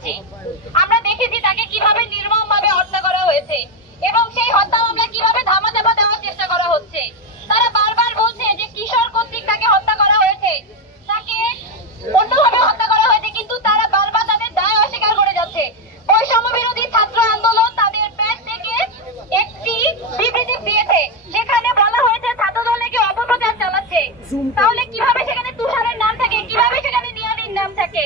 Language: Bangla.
দেখেছি। আমরা দেখেছি তাকে কিভাবে নির্মম ভাবে হত্যা করা হয়েছে এবং সেই হত্যা মামলা কিভাবে ধামাচাপা দেওয়ার চেষ্টা করা হচ্ছে। তারা বারবার বলছে যে কিশোর কর্তৃক তাকে হত্যা করা হয়েছে, তাকে অন্যভাবে হত্যা করা হয়েছে, কিন্তু তারা বারবার তাদের দায় অস্বীকার করে যাচ্ছে। বৈষম্য বিরোধী ছাত্র আন্দোলন তাদের পেজ থেকে একটি বিবৃতি দিয়েছে, যেখানে বলা হয়েছে ছাত্রদল নাকি অপপ্রচার চালাচ্ছে। তাহলে কিভাবে সেখানে তুষারের নাম থাকে, কিভাবে সেখানে নিয়ালির নাম থাকে?